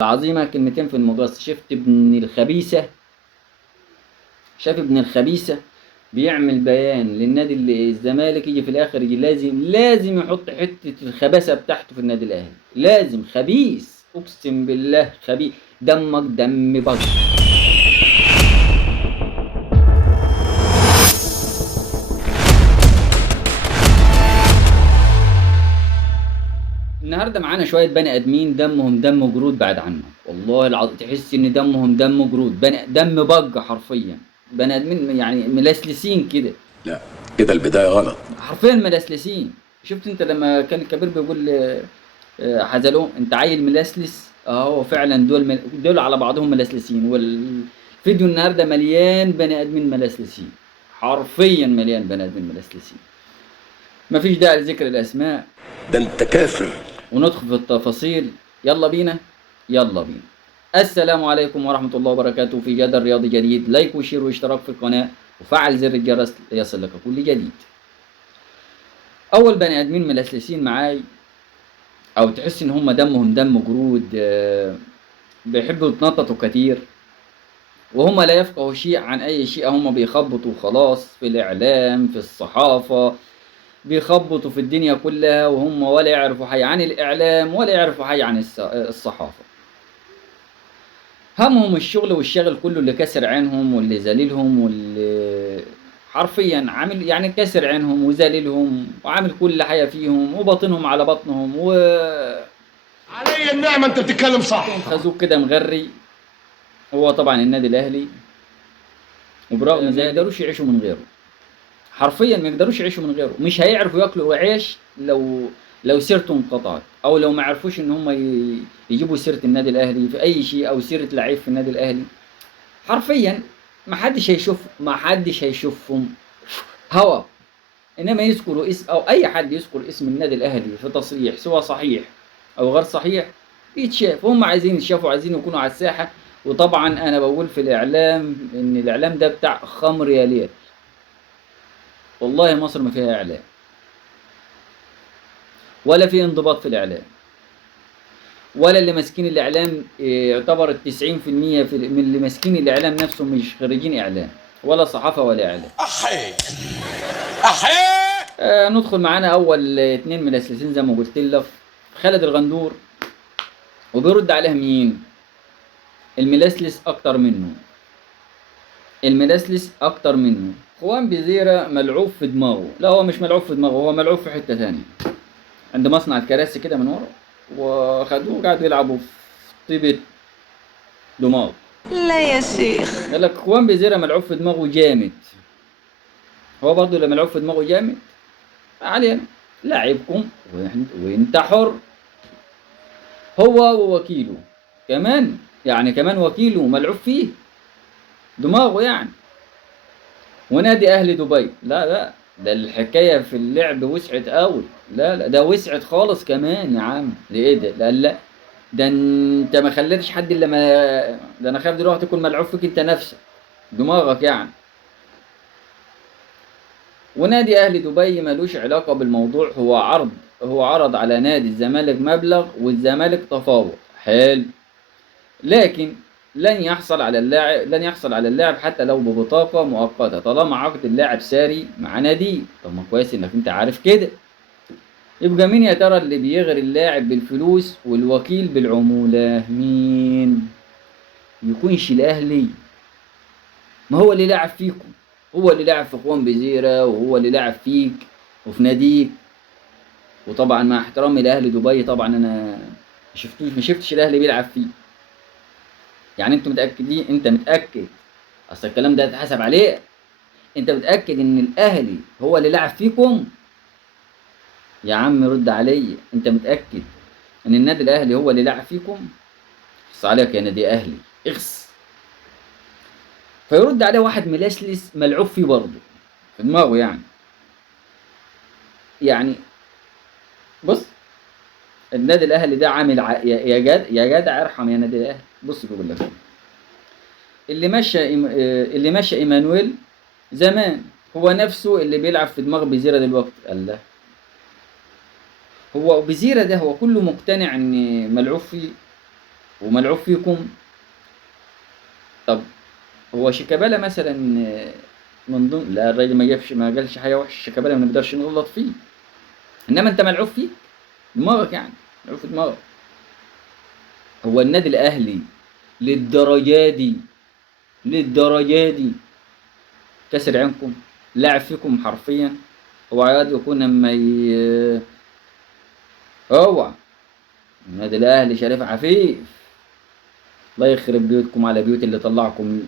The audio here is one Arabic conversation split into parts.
العظيمة كلمتين في المقص. شفت ابن الخبيثة، شاف ابن الخبيثة بيعمل بيان للنادي الزمالك، يجي في الاخر يجي لازم يحط حتة الخباثة بتاعته في النادي الاهلي. لازم خبيث، اقسم بالله خبيث، دمك دم بشر. النهارده معانا شويه بني ادمين دمهم دم جرود، بعد عنك والله العظيم تحس ان دمهم دم جرود، دم بج حرفيا. بني ادمين يعني ملسلسين كده، لا، كده البداية غلط. حرفيا ملسلسين. شفت انت لما كان الكبير بيقول حزلوم انت عيل ملسلس؟ هو فعلا دول على بعضهم ملسلسين. والفيديو النهارده مليان بني ادمين ملسلسين، حرفيا مليان بني ادمين ملسلسين. مفيش داعي لذكر الاسماء، ده انت كافر. وندخل في التفاصيل. يلا بينا، يلا بينا. السلام عليكم ورحمة الله وبركاته. في جدل رياضي جديد، لايك وشير واشتراك في القناة وفعل زر الجرس ليصلك كل جديد. أول بني آدمين ملسلسين معاي، أو تحس إن هم دمهم دم جرود، بيحبوا يتنططوا كتير، وهم لا يفقهوا شيء عن أي شيء. هم بيخبطوا خلاص في الإعلام، في الصحافة، بيخبطوا في الدنيا كلها، وهم ولا يعرفوا حاجة عن الإعلام ولا يعرفوا حاجة عن الصحافة. همهم الشغل والشغل كله، اللي كسر عينهم واللي ذليلهم واللي حرفيا عامل يعني كسر عينهم وذليلهم وعامل كل حاجة فيهم، وباطنهم على بطنهم، علي النعمة انت بتتكلم صح. خازوق كده مغري. هو طبعا النادي الأهلي، وبرغم ذلك ما يقدروش يعيشوا من غيره. حرفيا ما يقدروش يعيشوا من غيره. مش هيعرفوا ياكلوا عيش لو سيرته انقطعت، او لو ما عرفوش ان هم يجيبوا سيره النادي الاهلي في اي شيء، او سيره لعيب في النادي الاهلي. حرفيا ما حدش هيشوفهم هوا. انما يذكروا اسم، او اي حد يذكر اسم النادي الاهلي في تصريح سواء صحيح او غير صحيح يتشاف. هم عايزين يتشافوا، عايزين يكونوا على الساحه. وطبعا انا بقول في الاعلام ان الاعلام ده بتاع خمر يا ليل. والله مصر ما فيها اعلام، ولا في انضباط في الاعلام، ولا اللي ماسكين الاعلام يعتبر 90% من اللي ماسكين الاعلام نفسهم مش خريجين اعلام ولا صحافه ولا اعلام. احي احي. ندخل معانا اول اتنين ملسلسين زي ما قلت لك، خالد الغندور. وبيرد عليها مين؟ الملسلس اكتر منه، الملسلس اكتر منه. خوان بيزيرة ملعوب في دماغه. لا، هو مش ملعوب في دماغه، هو ملعوب في حته ثانيه، عند مصنع الكراسي كده من ورا، وخدوه قاعدوا يلعبوا في طيبه دماغ. لا يا شيخ. قال لك خوان بيزيرة ملعوب في دماغه جامد. هو برضه اللي ملعوب في دماغه جامد علينا، لاعبكم وانت حر. هو ووكيله كمان، يعني كمان وكيله ملعوب فيه دماغه يعني. ونادي اهل دبي، لا لا، ده الحكايه في اللعب وسعت قوي. لا لا، ده وسعت خالص كمان يا عم. ده ايه ده؟ لا لا، ده انت ما خليتش حد الا ما، ده انا خايف دلوقتي يكون ملعوب فيك انت نفسك، دماغك يعني. ونادي اهل دبي ملوش علاقه بالموضوع. هو عرض على نادي الزمالك مبلغ، والزمالك تفاوض حلو، لكن لن يحصل على اللاعب حتى لو ببطاقة مؤقتة طالما عقد اللاعب ساري مع نادي. طب ما كويس انك انت عارف كده. يبقى مين يا ترى اللي بيغري اللاعب بالفلوس والوكيل بالعمولة؟ مين؟ يكونش الاهلي؟ ما هو اللي لاعب فيكم، هو اللي لاعب في اخوان بزيرة، وهو اللي لاعب فيك وفي ناديك. وطبعا مع احترامي لاهل دبي، طبعا انا ما شفتش الاهلي بيلعب فيه. يعني انتوا متاكدين؟ انت متاكد؟ اصل الكلام ده هيتحاسب عليه. انت متاكد ان الاهلي هو اللي لعب فيكم؟ يا عم رد عليا، انت متاكد ان النادي الاهلي هو اللي لعب فيكم؟ اخص عليك يا نادي اهلي، اخص. فيرد عليه واحد ملسلس ملعوب فيه برضه في دماغه يعني بص، النادي الاهلي ده عامل يا جدع ارحم يا نادي الاهلي. بص بيقول لك اللي مشى ايمانويل زمان هو نفسه اللي بيلعب في دماغ بيزيرة دلوقتي. قال لا، هو بيزيرة ده هو كله مقتنع ان ملعوب فيه. وملعوب فيكم. طب هو شيكابالا مثلا من ضمن، لا الراجل ما قالش حاجه وحشه، شيكابالا ما نقدرش نغلط فيه، انما انت ملعوب فيك، دماغك يعني ملعوب في دماغك. هو النادي الاهلي للدرجه دي كسر عينكم، لاعب فيكم حرفيا؟ هو عاد يكون اما اوعى. النادي الاهلي شريف عفيف، الله يخرب بيوتكم على بيوت اللي طلعكم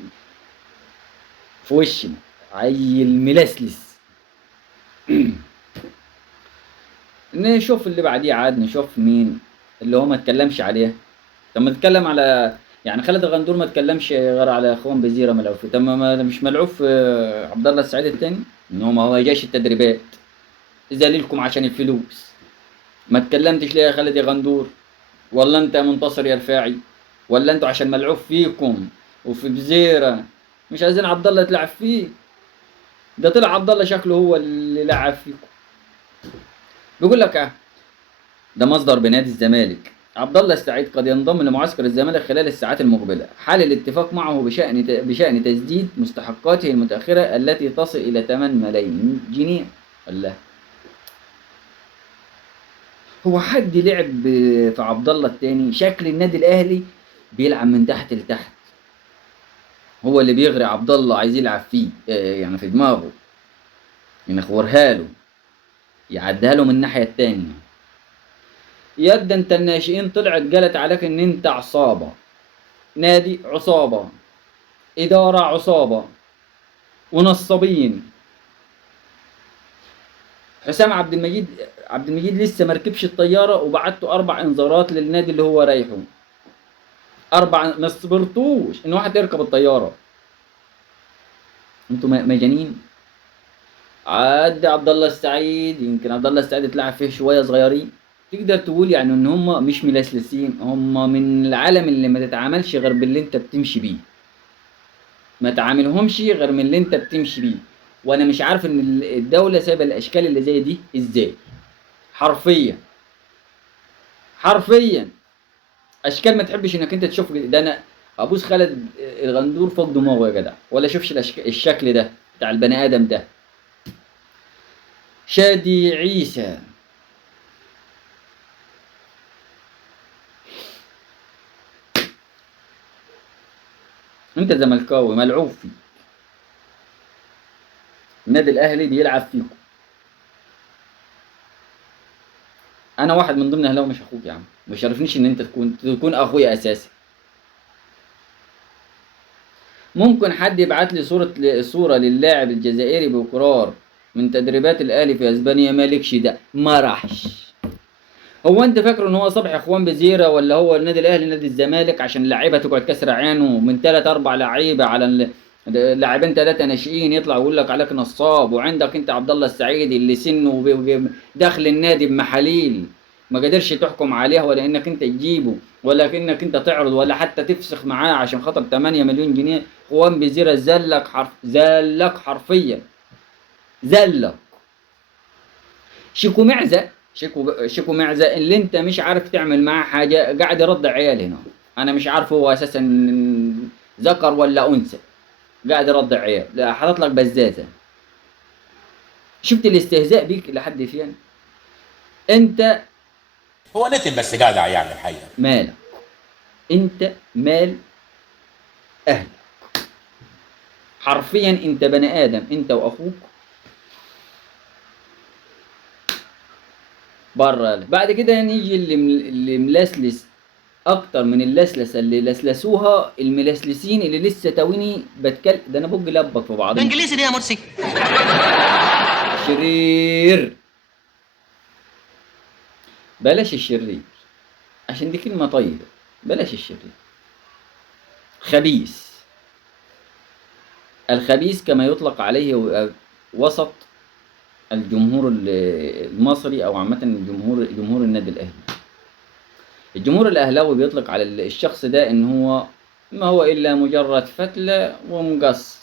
في وشنا، عيل ملسلس. نشوف اللي بعديه عاد، نشوف مين اللي هو ما اتكلمش عليه. طب ما اتكلم على، يعني خالد الغندور ما اتكلمش غير على اخوان بزيرة ملعوب فيه. طب مش ملعوب في عبد الله السعيد التاني، ان هو ما جاش التدريبات، ذليلكم عشان الفلوس. ما اتكلمتش ليه يا خالد يا غندور؟ ولا انت يا منتصر يا رفاعي؟ ولا انتوا عشان ملعوب فيكم وفي بزيرة مش عايزين عبد الله يتلعب فيه؟ ده طلع عبد الله شكله هو اللي لعب فيكم. بيقول لك ده مصدر بنادي الزمالك: عبد الله السعيد قد ينضم لمعسكر الزمالك خلال الساعات المقبلة، حال الاتفاق معه بشأن تسديد مستحقاته المتأخرة التي تصل إلى 8 ملايين جنيه. الله، هو حد لعب في عبد الله التاني؟ شكل النادي الأهلي بيلعب من تحت لتحت، هو اللي بيغري عبد الله، عايز يلعب فيه يعني في دماغه، ينخورها له، يعديها له من الناحية التانية. يد انت الناشئين طلعت قالت عليك ان انت عصابة، نادي عصابة، إدارة عصابة، ونصابين. حسام عبد المجيد لسه مركبش الطيارة وبعته 4 إنذارات للنادي اللي هو رايحه. 4، ما صبرتوش إن واحد يركب الطيارة؟ انتوا مجانين. عاد عبد الله السعيد، يمكن عبد الله السعيد اتلعب فيه شوية صغيرين، تقدر تقول يعني ان هم مش ملسلسين، هم من العالم اللي ما تتعاملش غير باللي انت بتمشي بيه، ما تعاملهمش غير من اللي انت بتمشي بيه. وانا مش عارف ان الدولة سايبة الاشكال اللي زي دي ازاي. حرفيا حرفيا اشكال ما تحبش انك انت تشوف ده. انا ابوس خالد الغندور فوق دماغه يا جدع، ولا شوفش الشكل ده بتاع البني ادم ده. شادي عيسى، انت زملكاوي ملعوب فيه، النادي الاهلي بيلعب فيكم. انا واحد من ضمن اهلاوي، مش اخوك يا عم، ما يشرفنيش ان انت تكون اخويا اساسي. ممكن حد يبعت لي صورة للاعب الجزائري بإقرار من تدريبات الاهلي في اسبانيا؟ مالكش ده، ما راحش. هو انت فاكر ان هو صبحي اخوان بزيرة، ولا هو النادي الاهلي نادي الزمالك عشان اللعيبه تقعد كسر عينه من 3 4 لعيبه على لاعبين 3 ناشئين يطلع يقول لك عليك نصاب؟ وعندك انت عبد الله السعيد اللي سنه داخل النادي بمحاليل، ما قدرش تحكم عليه ولا انك انت تجيبه ولا انك انت تعرض ولا حتى تفسخ معاه عشان خاطر 8 مليون جنيه. اخوان بزيرة زلك حرفيا، زلك. شيكو معزة اللي انت مش عارف تعمل معاه حاجة، قاعد يرضع عيال هنا. انا مش عارف هو اساسا ذكر ولا انثى، قاعد يرضع عيال، لا حاطط لك بزازة. شفت الاستهزاء بيك لحد فين؟ انت هو نتن بس جدع يعني الحقيقه. مالك؟ انت مال اهلك؟ حرفيا انت بني ادم، انت واخوك بره. بعد كده نيجي اللي ملسلس اكتر من اللسلسه اللي لسلسوها الملسلسين اللي لسه تاويني بتكلم. ده انا بوج لبك في بعض انجليزي دي يا مرسي. شرير، بلاش الشرير عشان دي كلمه طيبه، بلاش الشرير. خبيث، الخبيث كما يطلق عليه وسط الجمهور المصري او عامه جمهور النادي الاهلي. الجمهور الاهلاوي بيطلق على الشخص ده ان هو ما هو الا مجرد فتله ومقص.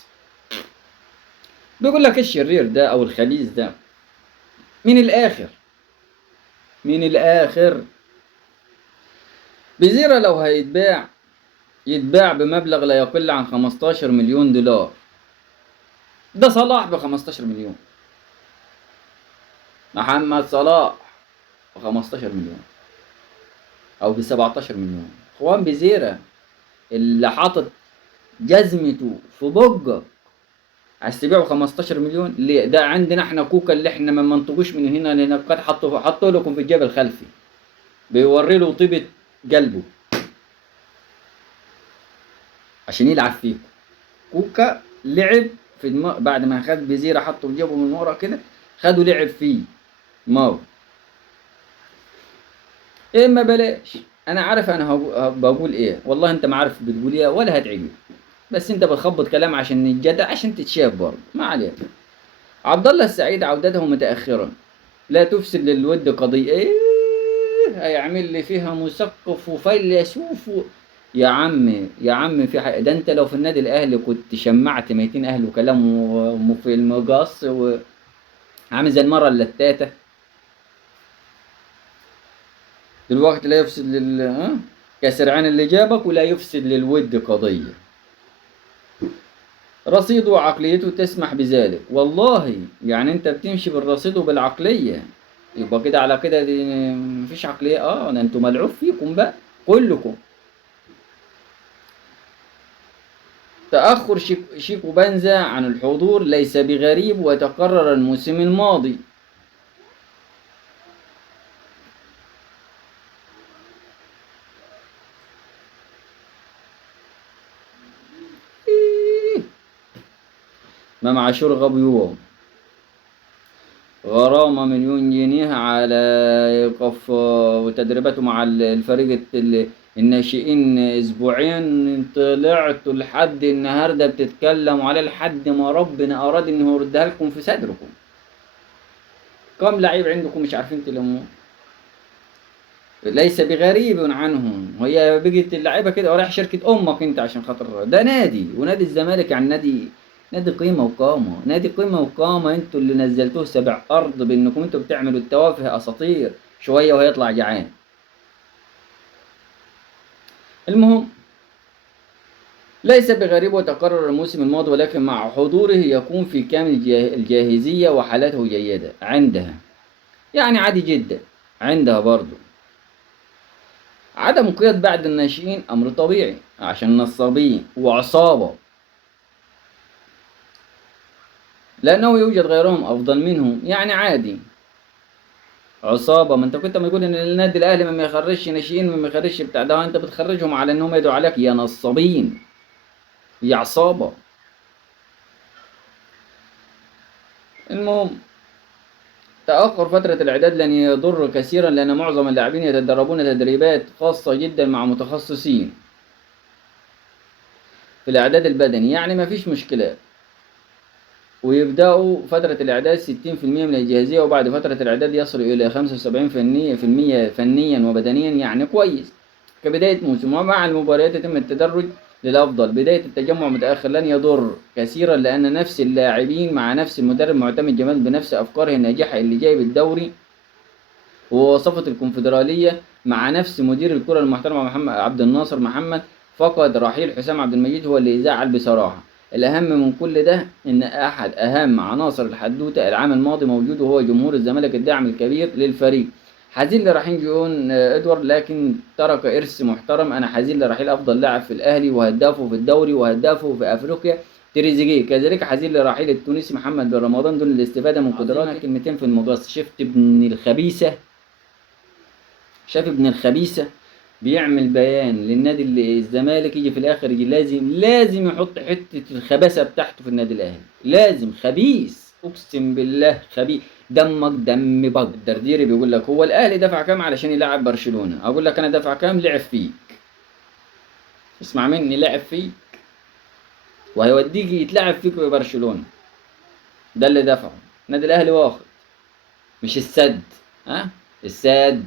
بيقول لك الشرير ده او الخبيث ده من الاخر بزيرة لو يتباع بمبلغ لا يقل عن 15 مليون دولار. ده صلاح ب 15 مليون، محمد صلاح ب 15 مليون او ب 17 مليون. اخوان بزيرة اللي حاطط جزمته في بقه عايز تبيعه 15 مليون ليه؟ ده عندنا احنا كوكا اللي احنا ما منطقوش من هنا لان قد حطوا لكم في الجبل الخلفي بيوري له طيبة قلبه عشان يلعب فيه. كوكا لعب في بعد ما خد بزيرة حطه في جيبه من ورا كده، خده لعب فيه ماو. اما بلاش، انا عارف انا بقول ايه، والله انت ما عارف بتقول ايه ولا هتعجب، بس انت بتخبط كلام عشان نتجدع عشان تتشاف برضه، ما عليك. عبد الله السعيد عودته متأخرا لا تفسد للود قضية. ايه هيعمل لي فيها مثقف وفيلسوف يا عم يا عم في حق ده. انت لو في النادي الاهلي كنت شمعت 200 اهل وكلام وفي المقص وعامل زي المره اللتاته. دلوقتي لا يفسد كسرعان اللي جابك ولا يفسد للود قضيه. رصيده وعقليته تسمح بذلك. والله يعني انت بتمشي بالرصيد وبالعقليه، يبقى كده على كده دي مفيش عقليه. ده انتوا ملعوب فيكم بقى كلكم. تأخر شيكو بنزا عن الحضور ليس بغريب وتكرر الموسم الماضي. إمام عاشور غبيوم غرامة 1,000,000 جنيه على إيقاف وتدريباته مع الفريق الناشئين أسبوعين. طلعتوا لحد النهاردة بتتكلموا عليه لحد ما ربنا أراد إنه يردها لكم في صدركم. كم لعيب عندكم مش عارفين تلموه؟ ليس بغريب عنهم. وهي بقت اللعيبة كده ورايح شركة أمك أنت عشان خاطر ده نادي، ونادي الزمالك يعني نادي قيمة وقامة. نادي قيمة وقامة انتوا اللي نزلتوه سبع أرض بإنكم انتوا بتعملوا التوافه أساطير شوية وهيطلع جعان. المهم ليس بغريب وتكرر الموسم الماضي، ولكن مع حضوره يكون في كامل الجاهزية وحالته جيدة عندها، يعني عادي جدا عندها برضو. عدم قيد بعد الناشئين أمر طبيعي عشان نصابين وعصابة، لأنه يوجد غيرهم أفضل منهم، يعني عادي. عصابة، ما أنت كنت ما يقول إن النادي الأهلي ما يخرجش ناشئين ما يخرجش بتاع ده، أنت بتخرجهم على إنهم يدعوا عليك يا نصابين يا عصابة. المهم تأخر فترة الإعداد لن يضر كثيرا لأن معظم اللاعبين يتدربون تدريبات خاصة جدا مع متخصصين في الإعداد البدني، يعني ما فيش مشكلة. ويبدأوا فترة الإعداد 60% من الجاهزية، وبعد فترة الإعداد يصل إلى 75% فنيا وبدنيا، يعني كويس كبداية موسم. ومع المباريات يتم التدرج للأفضل. بداية التجمع متأخر لن يضر كثيرا لأن نفس اللاعبين مع نفس المدرب معتمد جمال بنفس أفكاره الناجحة اللي جايب الدوري ووصفة الكونفدرالية مع نفس مدير الكرة المحترم محمد عبد الناصر محمد. فقد رحيل حسام عبد المجيد هو اللي يزعل بصراحة. الأهم من كل ده إن أحد أهم عناصر الحدوتة العام الماضي موجود، وهو جمهور الزمالك الداعم الكبير للفريق. حزين لرحيل جون إدوارد لكن ترك إرث محترم. أنا حزين لرحيل أفضل لاعب في الأهلي وهدافه في الدوري وهدافه في أفريقيا تريزيجيه. كذلك حزين لرحيل التونسي محمد بن رمضان دون الاستفادة من قدراته. كلمتين في المقص. شفت ابن الخبيثة؟ شاف ابن الخبيثة بيعمل بيان للنادي الزمالك، يجي في الاخر يجي لازم يحط حته الخباثه بتاعته في النادي الاهلي. لازم خبيث، اقسم بالله خبيث، دمك دم بق. درديري بيقول لك هو الاهلي دفع كام علشان يلعب برشلونه؟ اقول لك انا دفع كام؟ لعب فيك. اسمع مني، لعب فيك وهيوديك يتلعب فيك ببرشلونه. ده اللي دفعه. النادي الاهلي واخد مش السد، السد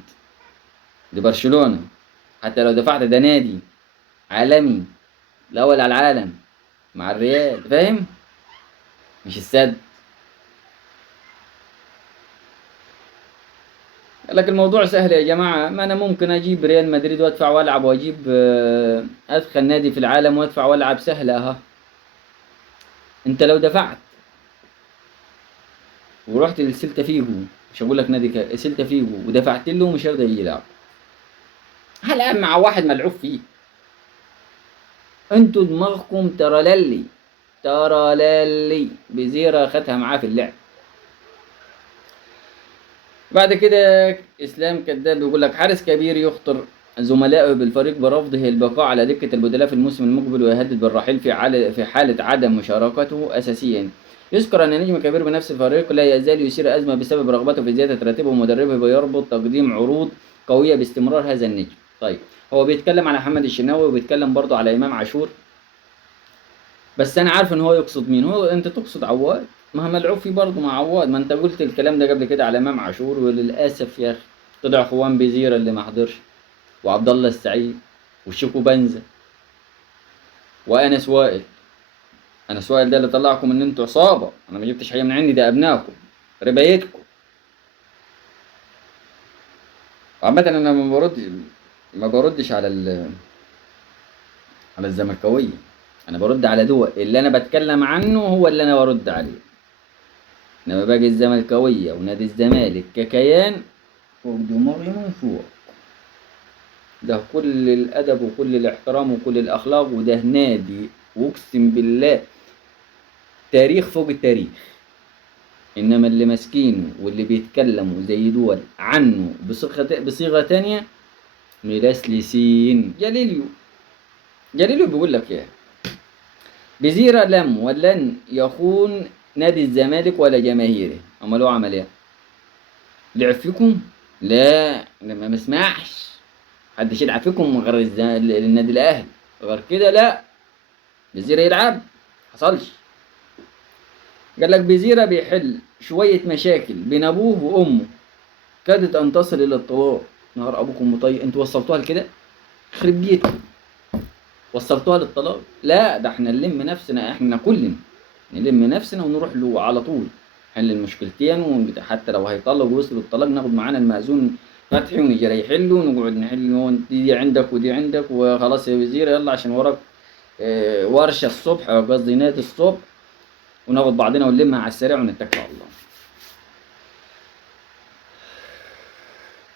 لبرشلونه. حتى لو دفعت ده نادي عالمي الاول على العالم مع الريال، فاهم؟ مش السد. قال لك الموضوع سهل يا جماعة، ما أنا ممكن أجيب ريال مدريد وأدفع وألعب، وأجيب أدخل نادي في العالم وأدفع وألعب، سهلة أها. أنت لو دفعت ورحت لسيلتا فيجو، مش هقول لك نادي سيلتا فيجو، ودفعت له مش هيرضى يجي يلعب، هلعب مع واحد ملعوب فيه. انتوا دماغكم ترللي ترللي. بزيرة خدها معاه في اللعب. بعد كده اسلام كذاب بيقول لك حارس كبير يخطر زملائه بالفريق برفضه البقاء على دكة البدلاء في الموسم المقبل، ويهدد بالرحيل في حالة عدم مشاركته أساسيا. يذكر أن نجم كبير بنفس الفريق لا يزال يثير أزمة بسبب رغبته في زيادة راتبه، ومدربه بيربط تقديم عروض قوية باستمرار هذا النجم. طيب هو بيتكلم على محمد الشناوي، وبيتكلم برضه على إمام عاشور، بس أنا عارف إن هو يقصد مين. هو أنت تقصد عواد، ما هو ملعوب فيه برضه مع عواد، ما أنت قلت الكلام ده قبل كده على إمام عاشور، وللأسف يا أخي طلع خوان بزيرة اللي ما حضرش، وعبد الله السعيد، وشيكو بنزا، وانس وائل. انس وائل ده اللي طلعكم ان انتوا عصابه، انا ما جبتش حاجه من عندي، ده ابنائكم ربايتكم. عامه انا ما بردش على الزملكاويه، انا برد على دول اللي انا بتكلم عنه، هو اللي انا برد عليه. انما باقي الزملكاويه ونادي الزمالك ككيان فوق دماغي من فوق، ده كل الأدب وكل الاحترام وكل الأخلاق، وده نادي وأقسم بالله تاريخ فوق التاريخ. إنما اللي ماسكينه واللي بيتكلموا زي دول عنه بصيغة تانية ملاسلسين. جاليليو بيقول لك إيه؟ بزيرة لم ولن يخون نادي الزمالك ولا جماهيره. أمال هو عمل إيه؟ لعب فيكم؟ لا ما مسمعش محدش يلعب فيكم غير النادي الاهلي، غير كده لا. بزيرة يلعب حصلش. قال لك بزيرة بيحل شوية مشاكل بين ابوه وامه كادت ان تصل الى الطلاق. نهار ابوكم مطيق، انتوا وصلتوها لكده؟ يخرب بيتكم، وصلتوها للطلاق؟ لا ده احنا نلم نفسنا، احنا كلنا نلم نفسنا ونروح له على طول، حل المشكلتين، حتى لو هيطلق ووصل الطلاق ناخد معانا المأذون فتحي ونجي رايحين له ونقعد نحل، دي عندك ودي عندك وخلاص يا وزير يلا عشان وراك ورشة الصبح، قصدي نادي الصبح، وناخد بعضنا ونلمها على السريع ونتكل على الله.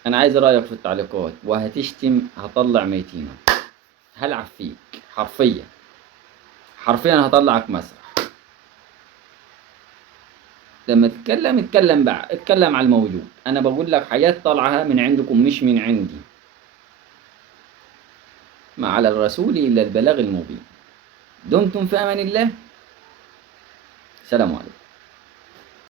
انا عايز رأيك في التعليقات، وهتشتم هطلع ميتينك، هلعب فيك حرفيا هطلعك مسرح. لما تتكلم اتكلم بقى، اتكلم على الموجود. انا بقول لك حاجات طالعه من عندكم مش من عندي. ما على الرسول الا البلاغ المبين. دمتم في امان الله. سلام عليكم.